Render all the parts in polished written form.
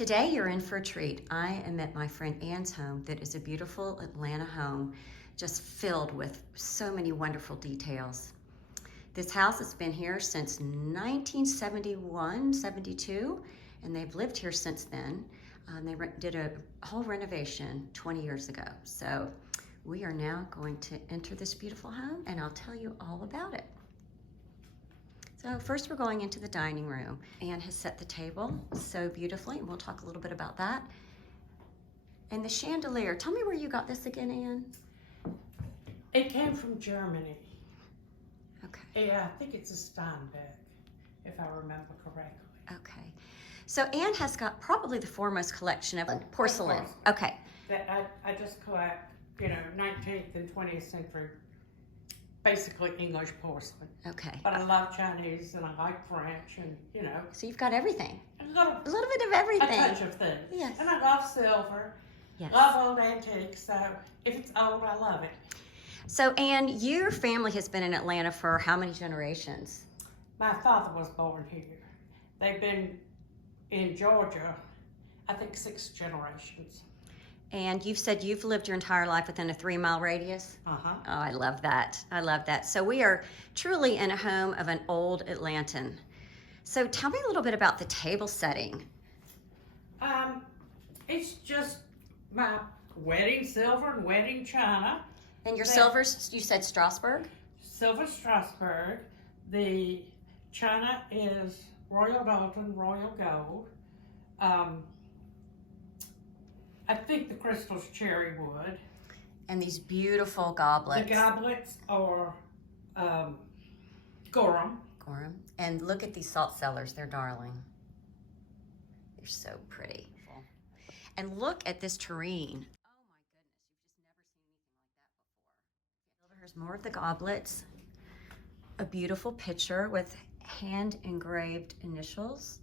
Today you're in for a treat. I am at my friend Ann's home that is a beautiful Atlanta home, just filled with so many wonderful details. This house has been here since 1971, 72, and they've lived here since then. They did a whole renovation 20 years ago. So we are now going to enter this beautiful home and I'll tell you all about it. So first we're going into the dining room. Anne has set the table so beautifully, and we'll talk a little bit about that. And the chandelier, tell me where you got this again, Anne? It came from Germany. Okay. Yeah, I think it's a Steinbeck, if I remember correctly. Okay. So Anne has got probably the foremost collection of porcelain. Okay. That I just collect, 19th and 20th century, basically English porcelain. Okay. But I love Chinese and I like French and, So you've got everything. a little bit of everything. A touch of things. Yes. And I love silver. Yes. Love old antiques. So if it's old, I love it. So Anne, your family has been in Atlanta for how many generations? My father was born here. They've been in Georgia, I think 6 generations. And you've said you've lived your entire life within a 3-mile radius? Uh-huh. Oh, I love that. I love that. So we are truly in a home of an old Atlantan. So tell me a little bit about the table setting. It's just my wedding silver and wedding china. And your silvers, you said Strasbourg? Silver Strasbourg. The china is Royal Dalton, Royal Gold. I think the crystal's cherry wood. And these beautiful goblets. The goblets are Gorham. Gorham. And look at these salt cellars. They're darling. They're so pretty. And look at this tureen. Oh my goodness, you've just never seen anything like that before. Here's more of the goblets. A beautiful picture with hand engraved initials.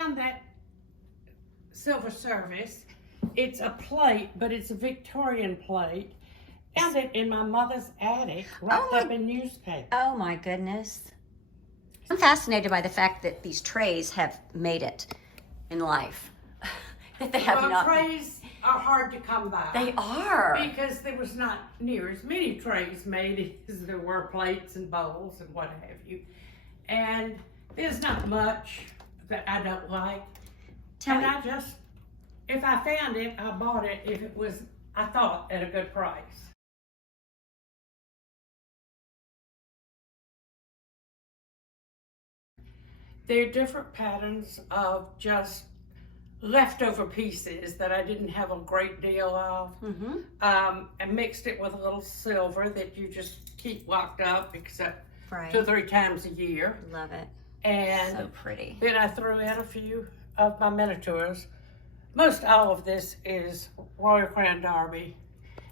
On that silver service, it's a plate, but it's a Victorian plate. Found it in my mother's attic, wrapped up in newspaper. Oh my goodness. I'm fascinated by the fact that these trays have made it in life. That they have not. Trays are hard to come by. They are. Because there was not near as many trays made as there were plates and bowls and what have you. And there's not much that I don't like. If I found it, I bought it if it was, I thought, at a good price. There are different patterns of just leftover pieces that I didn't have a great deal of. Mm-hmm. And mixed it with a little silver that you just keep locked up except Right. 2 or 3 times a year. Love it. And so pretty. Then I threw in a few of my miniatures. Most all of this is Royal Crown Derby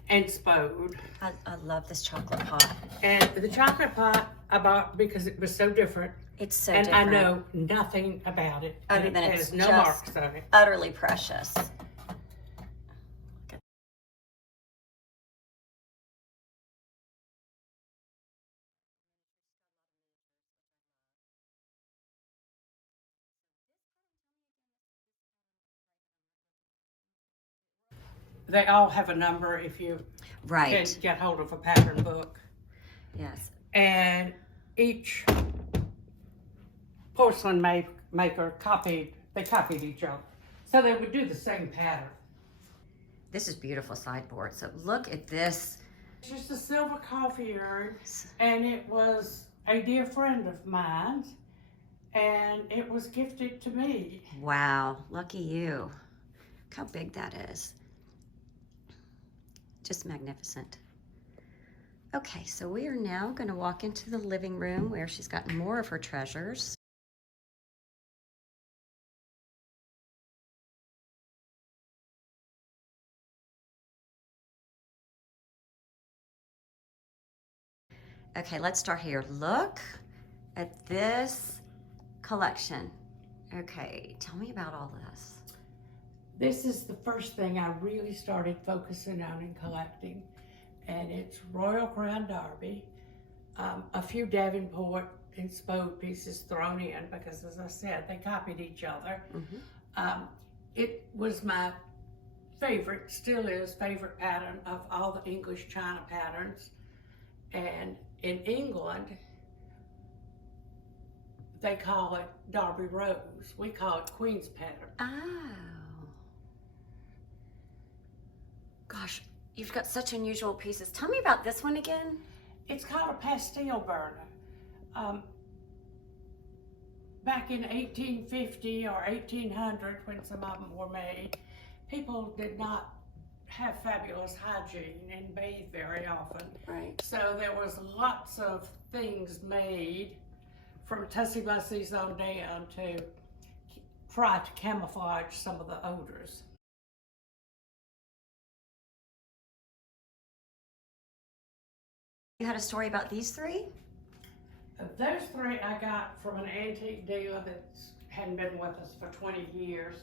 and Spode. I love this chocolate pot. And the chocolate pot I bought because it was so different. It's so and different. I know nothing about it. Other than it it's has no just marks on it. utterly precious. They all have a number if you Right. can get hold of a pattern book. Yes. And each porcelain maker copied each other. So they would do the same pattern. This is beautiful sideboard. So look at this. It's just a silver coffee urn, and it was a dear friend of mine, and it was gifted to me. Wow, lucky you. Look how big that is. Just magnificent. Okay, so we are now going to walk into the living room where she's got more of her treasures. Okay, let's start here. Look at this collection. Okay, tell me about all this. This is the first thing I really started focusing on and collecting, and it's Royal Crown Derby, a few Davenport and Spode pieces thrown in because, as I said, they copied each other. It was my favorite, still is, favorite pattern of all the English China patterns. And in England, they call it Derby Rose. We call it Queen's pattern. Oh. Gosh, you've got such unusual pieces. Tell me about this one again. It's called a pastel burner. Back in 1850 or 1800, when some of them were made, people did not have fabulous hygiene and bathe very often. Right. So there was lots of things made from Tussie Bussies on down to try to camouflage some of the odors. You had a story about these three? Those three I got from an antique dealer that hadn't been with us for 20 years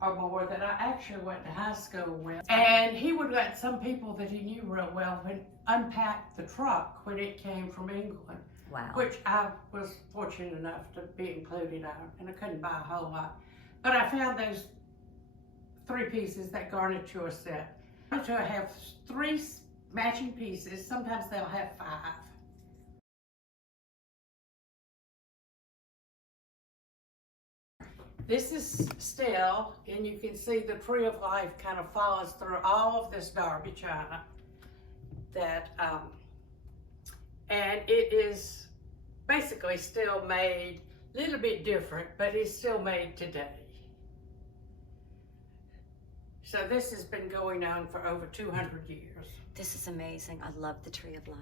or more, that I actually went to high school with. And he would let some people that he knew real well unpack the truck when it came from England. Wow. Which I was fortunate enough to be included on, and I couldn't buy a whole lot. But I found those three pieces that garniture a set. Garniture have 3 matching pieces. Sometimes they'll have 5. This is Stell, and you can see the tree of life kind of follows through all of this Derby china. And it is basically still made, a little bit different, but it's still made today. So this has been going on for over 200 years. This is amazing. I love the tree of life.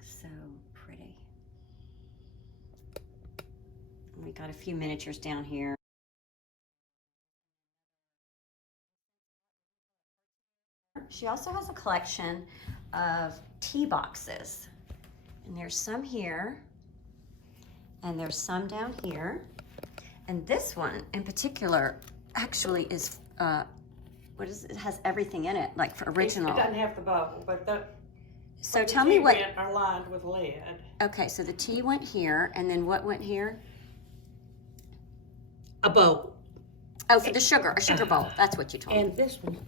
So pretty. We got a few miniatures down here. She also has a collection of tea boxes. And there's some here, and there's some down here. And this one in particular actually is, what is it? It has everything in it, like for original. It doesn't have the bubble, but so tell me what are lined with lead. Okay, so the tea went here, and then what went here? A bowl. Oh, for the sugar, a sugar bowl. That's what you told me. And this one.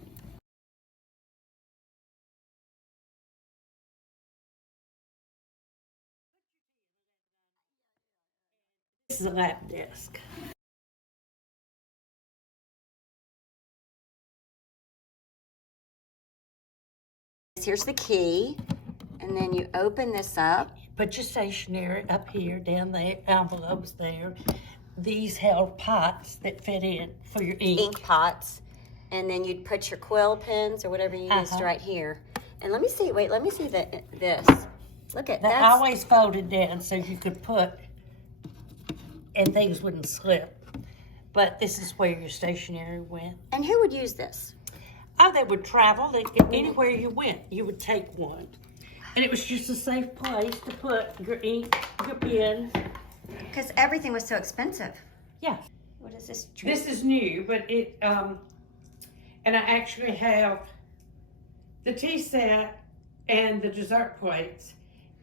This is a lap desk. Here's the key, and then you open this up. Put your stationery up here, down there, envelopes there. These held pots that fit in for your ink. Ink pots. And then you'd put your quill pens or whatever you used right here. And let me see, wait, let me see this. Look at that. They're always folded down so you could put, and things wouldn't slip. But this is where your stationery went. And who would use this? Oh, they would travel. Anywhere you went, you would take one. And it was just a safe place to put your ink, your pen. Because everything was so expensive. Yeah. What is this? This is new, but it, and I actually have the tea set and the dessert plates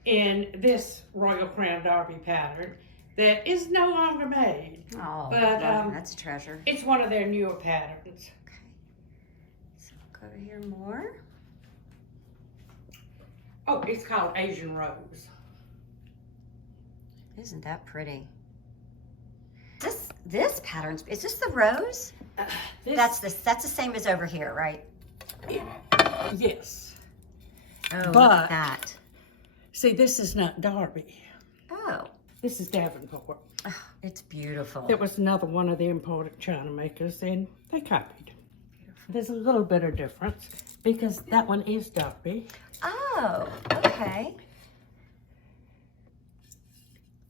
in this Royal Crown Derby pattern that is no longer made. Oh, but that's a treasure. It's one of their newer patterns. Okay. So go over here more. Oh, it's called Asian Rose. Isn't that pretty? This pattern, is this the rose? That's the same as over here, right? Yes. Oh, look But at that. see, this is not Derby. Oh. This is Davenport. Oh, it's beautiful. It was another one of the important china makers, and they copied. There's a little bit of difference because that one is Derby. Oh, okay.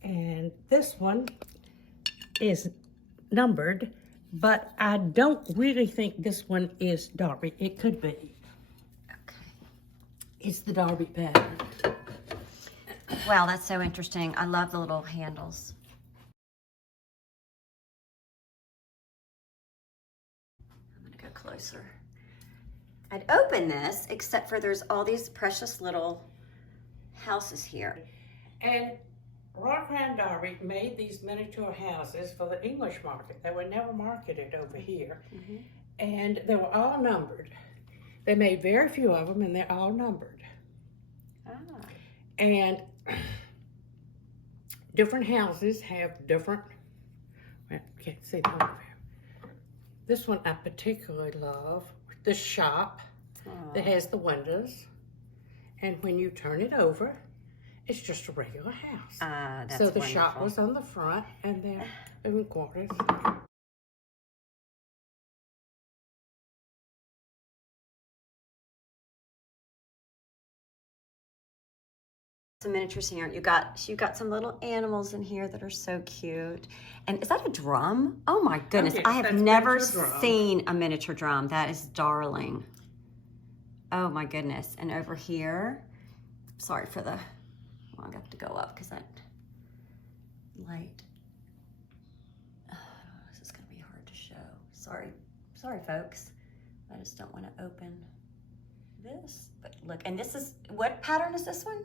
And this one is numbered, but I don't really think this one is Derby. It could be. Okay. It's the Derby pattern. Wow, that's so interesting. I love the little handles. I'm gonna go closer. I'd open this, except for there's all these precious little houses here. And Roy Darby made these miniature houses for the English market. They were never marketed over here. And they were all numbered. They made very few of them, and they're all numbered. And different houses have different, well, can't see them over there. This one I particularly love, the shop that has the windows. And when you turn it over, it's just a regular house. That's so the wonderful. shop was on the front, and they're living quarters. Some miniatures here. You got some little animals in here that are so cute. And is that a drum? Oh my goodness! yes, I have that's never miniature drum. seen a miniature drum. That is darling. Oh my goodness! And over here, sorry for the. Well, I have to go up because that light. Oh, this is gonna be hard to show. Sorry, folks. I just don't want to open this. But look, and this is what pattern is this one?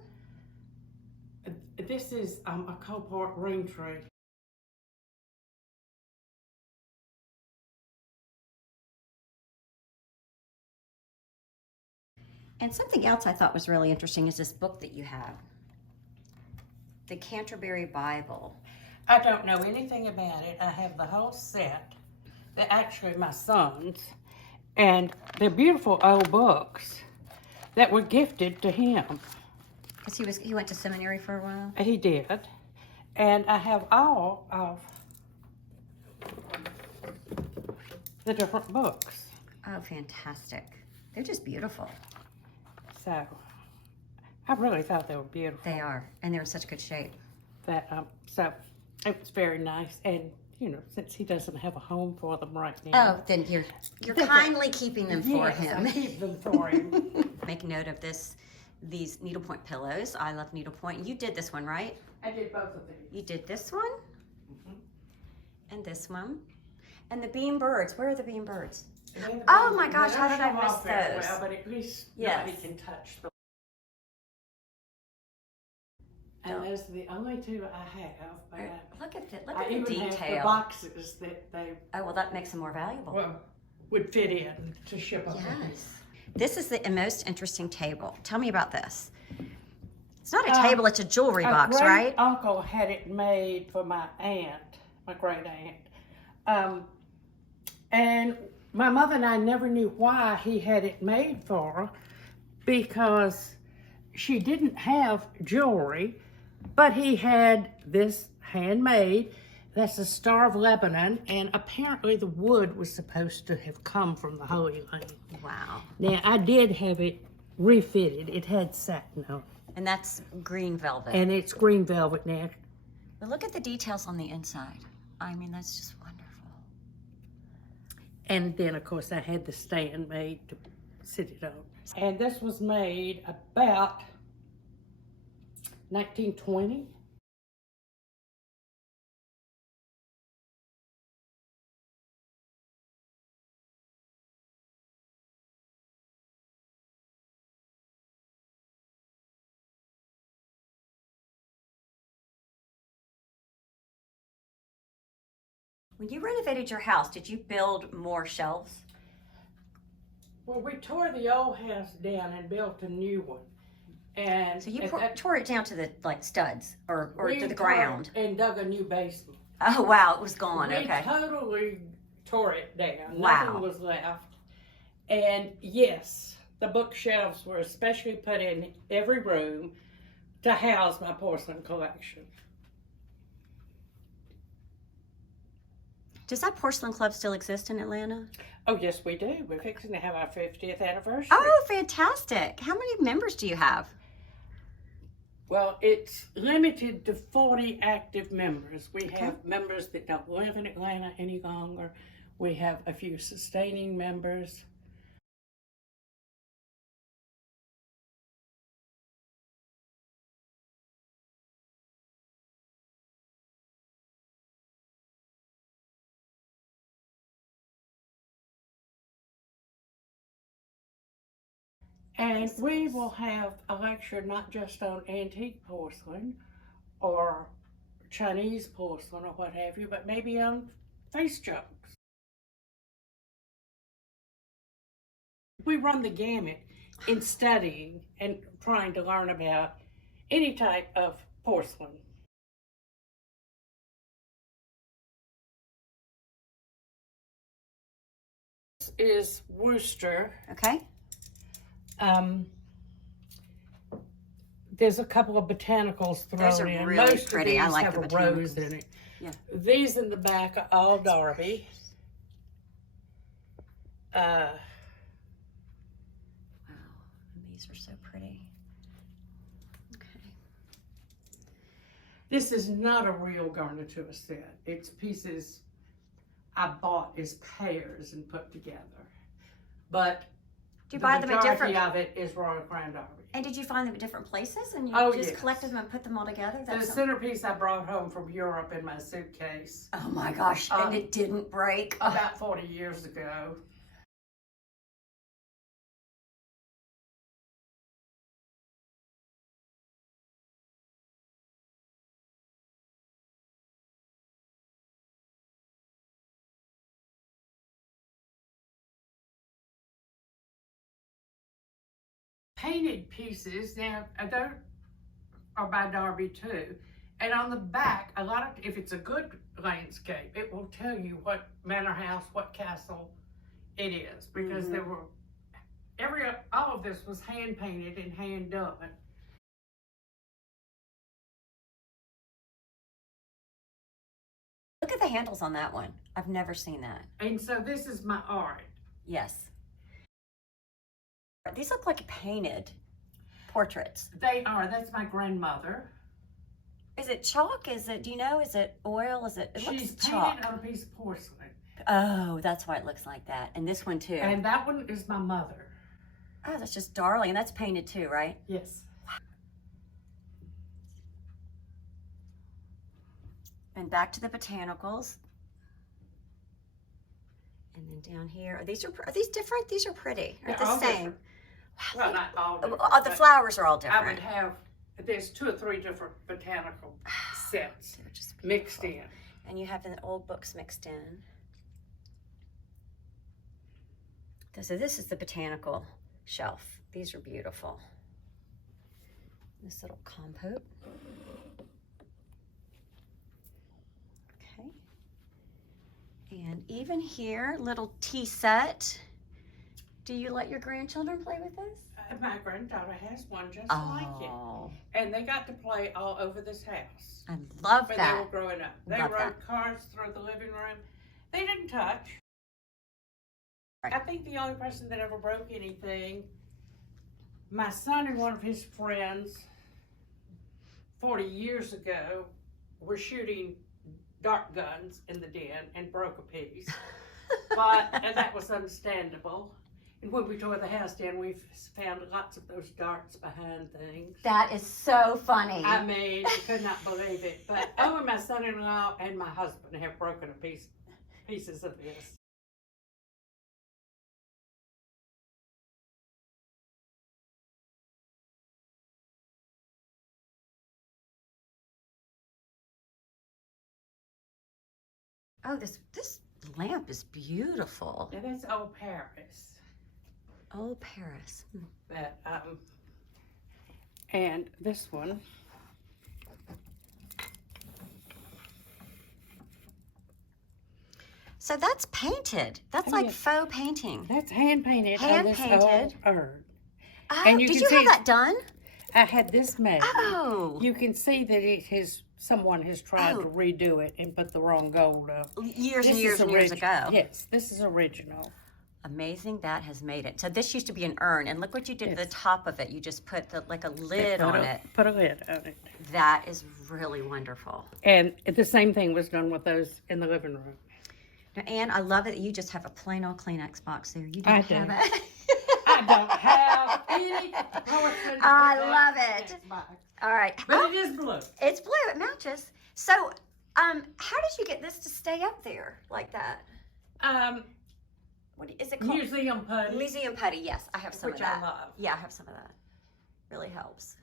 This is a Copart ring tree. And something else I thought was really interesting is this book that you have, the Canterbury Bible. I don't know anything about it. I have the whole set. They're actually my son's. And they're beautiful old books that were gifted to him. Because he went to seminary for a while. He did. And I have all of the different books. Oh, fantastic. They're just beautiful. So I really thought they were beautiful. They are, and they're in such good shape. So it was very nice. And, you know, since he doesn't have a home for them right now. Oh, then you're kindly keeping them for yes, him. I keep them for him. Make note of these needlepoint pillows. I love needlepoint. You did this one, right? I did both of these. You did this one? And this one. And the bean birds. Where are the bean birds? Oh my gosh, how did I miss those? Well, but at least Yes. nobody can touch them. And those are the only two I have. But Look at I the even have the detail. boxes that they Oh, well, that makes them more valuable. would fit in to ship up. Yes. This is the most interesting table. Tell me about this. It's not a table, it's a jewelry box, right? My uncle had it made for my aunt, my great aunt. And my mother and I never knew why he had it made for her, because she didn't have jewelry, but he had this handmade. That's a Star of Lebanon, and apparently the wood was supposed to have come from the Holy Land. Wow. Now, I did have it refitted. It had satin on it. And that's green velvet. And it's green velvet now. But look at the details on the inside. I mean, that's just wonderful. And then, of course, I had the stand made to sit it on. And this was made about 1920. When you renovated your house, did you build more shelves? Well, we tore the old house down and built a new one. And So you at that- tore it down to the studs or we to the tore it ground. and dug a new basement. Oh wow, it was gone. We Okay. totally tore it down. Wow. Nothing was left. And yes, the bookshelves were especially put in every room to house my porcelain collection. Does that porcelain club still exist in Atlanta? Oh, yes, we do. We're fixing to have our 50th anniversary. Oh, fantastic. How many members do you have? Well, it's limited to 40 active members. We have members that don't live in Atlanta any longer. We have a few sustaining members. And we will have a lecture not just on antique porcelain or Chinese porcelain or what have you, but maybe on face jokes. We run the gamut in studying and trying to learn about any type of porcelain. This is Worcester. Okay. There's a couple of botanicals thrown Those are in. really Most pretty. of I these like have the a rose botanicals. in it. Yeah. These in the back are all Derby. Wow. And these are so pretty. Okay. This is not a real garniture set. It's pieces I bought as pairs and put together. But Do you buy them at different? of it is Royal Crown Derby. And did you find them at different places and you just yes. collected them and put them all together? The centerpiece I brought home from Europe in my suitcase Oh my gosh, and it didn't break. about 40 years ago. Painted pieces, now those are by Derby too. And on the back, a lot of, if it's a good landscape, it will tell you what manor house, what castle it is, because there were all of this was hand painted and hand done. Look at the handles on that one. I've never seen that. And so this is my art. Yes. These look like painted portraits. They are. That's my grandmother. Is it chalk? Is it, do you know, is it oil? Is it, She's looks painted chalk. on a piece of porcelain. Oh, that's why it looks like that. And this one too. And that one is my mother. Oh, that's just darling. And that's painted too, right? Yes. And back to the botanicals. And then down here, are these different? These are pretty. Are They're the all same? different. Well, not all different, The but flowers are all I different. would have, there's 2 or 3 different botanical sets They're just mixed beautiful. in. And you have the old books mixed in. So this is the botanical shelf. These are beautiful. This little compote. Okay. And even here, little tea set. Do you let your grandchildren play with this? My granddaughter has one just like it. And they got to play all over this house. I love when that. they were growing up. They Love rode that. cars through the living room. They didn't touch. Right. I think the only person that ever broke anything, my son and one of his friends 40 years ago were shooting dart guns in the den and broke a piece. And that was understandable. And when we tore the house down, we found lots of those darts behind things. That is so funny. I mean, I could not believe it. But only my son-in-law and my husband have broken pieces of this. Oh, this lamp is beautiful. And that's old Paris. Old Paris. That and this one. So that's painted. That's like faux painting. That's hand painted. Hand on this painted. old urn. Oh, And you did can you have see- that done? I had this made. Oh, You can see that someone has tried Oh. to redo it and put the wrong gold up. years and This years is and years ago. Yes, this is original. Amazing that has made it. So this used to be an urn, and look what you did to the Yes. top of it. You just put like a lid on it. Put a lid on it. That is really wonderful. And the same thing was done with those in the living room. Now, Anne, I love it that you just have a plain old Kleenex box there. You I don't do. have it. I don't have any porcelain. I love it. Kleenex box. All right. But it is blue. It's blue. It matches. So, how did you get this to stay up there like that? is it called? Museum putty. Museum putty, yes. I have some Which of that. I love. Yeah, I have some of that. Really helps.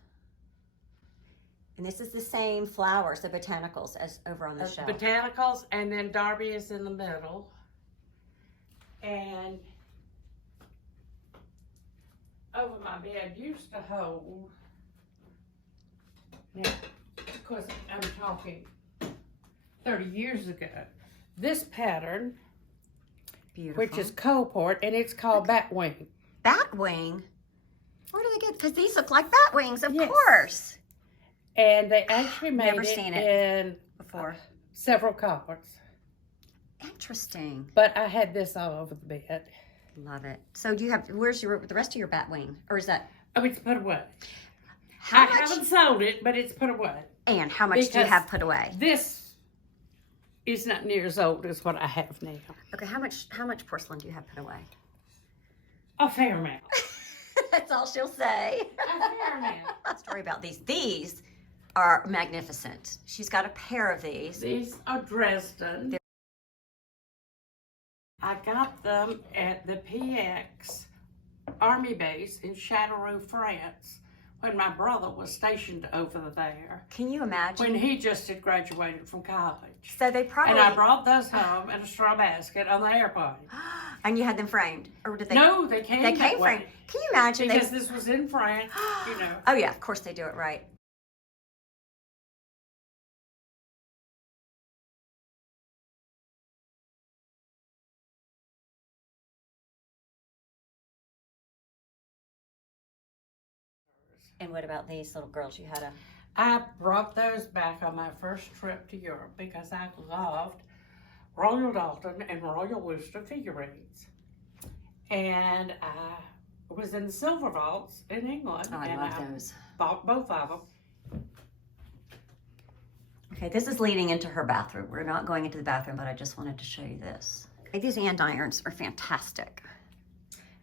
And this is the same flowers, the botanicals, as over on the shelf. Botanicals, and then Darby is in the middle. And over my bed used to hold, now, of course, I'm talking 30 years ago, this pattern, Beautiful. which is Coalport, and it's called Batwing. Batwing? Where do they get? Because these look like bat wings, of Yes. course. And they actually made Never it seen it in before. Several colors. Interesting. But I had this all over the bed. Love it. So do you have, where's the rest of your bat wing? Or is that? Oh, it's put away. How I much? haven't sold it, but it's put away. And how much do you Because have put away? This is not near as old as what I have now. Okay, how much porcelain do you have put away? A fair amount. That's all she'll say. A fair amount. Story about these. These are magnificent. She's got a pair of these. These are Dresden. I got them at the PX Army base in Châteauroux, France, when my brother was stationed over there. Can you imagine? When he just had graduated from college. So they probably. And I brought those home in a straw basket on the airplane. And you had them framed, or did they? No, they came. They that came way. framed. Can you imagine? Because this was in France, you know. Oh yeah, of course they do it right. And what about these little girls? You had a. I brought those back on my first trip to Europe because I loved Royal Dalton and Royal Worcester figurines. And I was in the silver vaults in England. Oh, I and love I those. bought both of them. Okay, this is leading into her bathroom. We're not going into the bathroom, but I just wanted to show you this. Okay, these andirons are fantastic.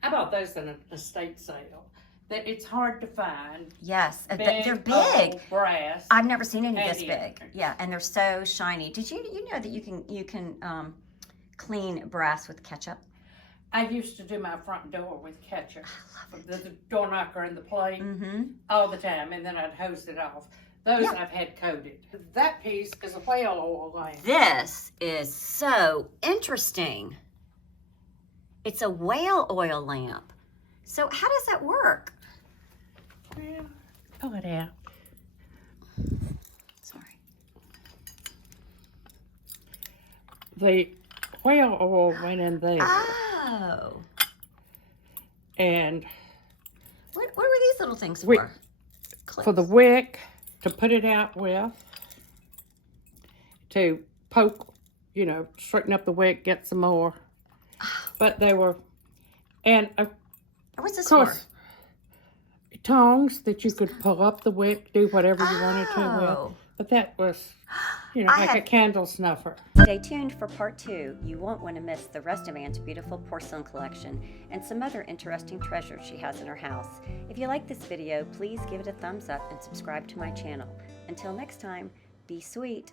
I bought those in an estate sale. That it's hard to find. Yes, Big, they're big. oval brass. I've never seen any this andirons. big. Yeah, and they're so shiny. Did you know that you can clean brass with ketchup? I used to do my front door with ketchup. The door knocker and the plate Mm-hmm. all the time, and then I'd hose it off. Those Yeah. I've had coated. That piece is a whale oil lamp. This is so interesting. It's a whale oil lamp. So how does that work? Well, pull it out. Sorry. The whale oil went in there, Oh. and What were these little things Wait. for? for the wick to put it out with, to poke, you know, straighten up the wick, get some more. But they were, and of What's this course, for? tongs that you could pull up the wick, do whatever you wanted to Oh. with. But that was, you know, I like a had- candle snuffer. Stay tuned for part 2. You won't want to miss the rest of Anne's beautiful porcelain collection and some other interesting treasures she has in her house. If you like this video, please give it a thumbs up and subscribe to my channel. Until next time, be sweet.